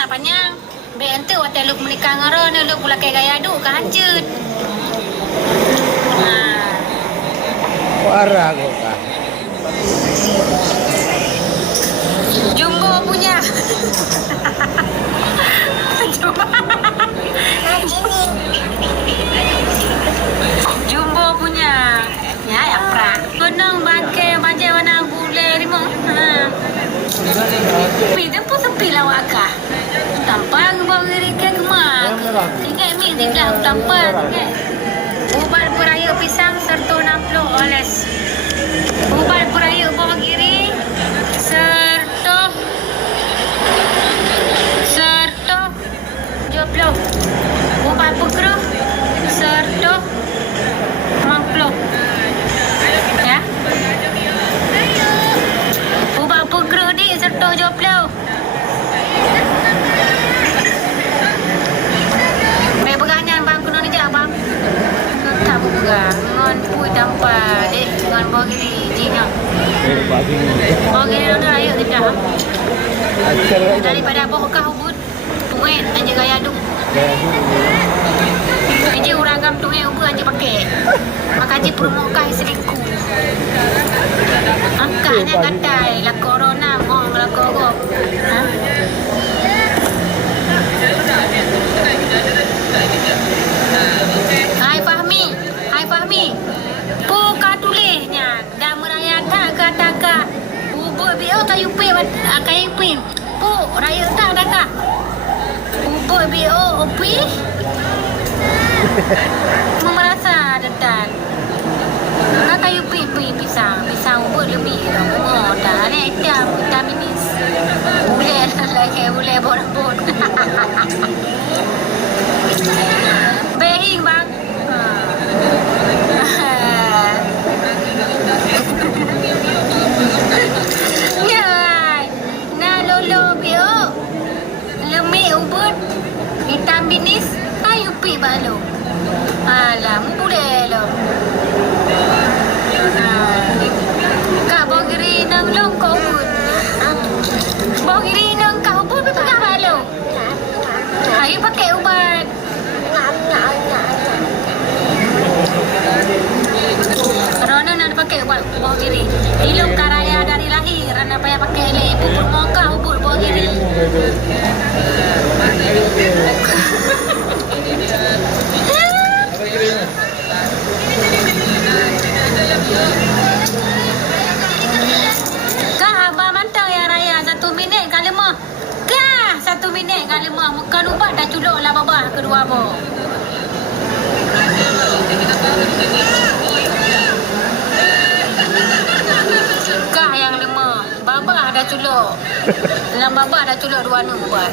nak panjang. Baik ente waktu lu menikah ngaron, lu pula kayak gaya aduk kan hancut. Parah kok kak. Jumbo punya. Jumbo punya. Ya, ya pra. Benang bangke baje warna bule lima. Tapi dia pun sepi lah wakah. Tampang bawa diri ke kemak. Tinggal mi tinggal tampang. Ubal peraya pisang serta 60 oles. Ubal peraya bawah kiri serta 20. Ubal pekru serta 50. Ya. Ubal pekru ni serta 20. Baik pegangan bang kuno ni je bang. Tak buka. Ngon pui tanpa ngon bawa kiri jina. Bawa kiri dah ayo tidak. Daripada bokah ubud. Tuet aja gaya aduk. Ini uragam tuet ubud aja pakai. Makaji promokah selingkuh. Angkanya katai lah corona mong lah kogok. Hai Fahmi. Hai Fahmi. Buka tulisnya. Dah meraya tak kata-kata. Ubud bio kayu pin. Kayu pin. Bu, raya tak dah kak? Ubud bio upi. Memerasa detan. Nak kayu pin pisang. Pisang ubud lebih dah. Oh, dah ni hitam vitaminis. Boleh lagi boleh bot-bot. Behing bang. Nyai. Nah lolo bio. Lemik ubud. Vitaminis. Kayu pi balu. Alah, boleh lo. Kak bawa kiri nang long kau ubud. Bawa kiri nang kau ubud betul balu. Ayo pakai ubat. Rono nak pakai ubat bawa kiri. Ilmu karaya dari lahir. Anda payah pakai le. Ibu bermuka ubud bawa kiri. Kah abang mantau ya raya 1 minit kan lemah. Kah 1 minit kan lemah. Bukan ubat dah culuk lah babah kedua abang. Kah yang lemah. Babah dah culuk. Dalam babah dah culuk 2 ubat.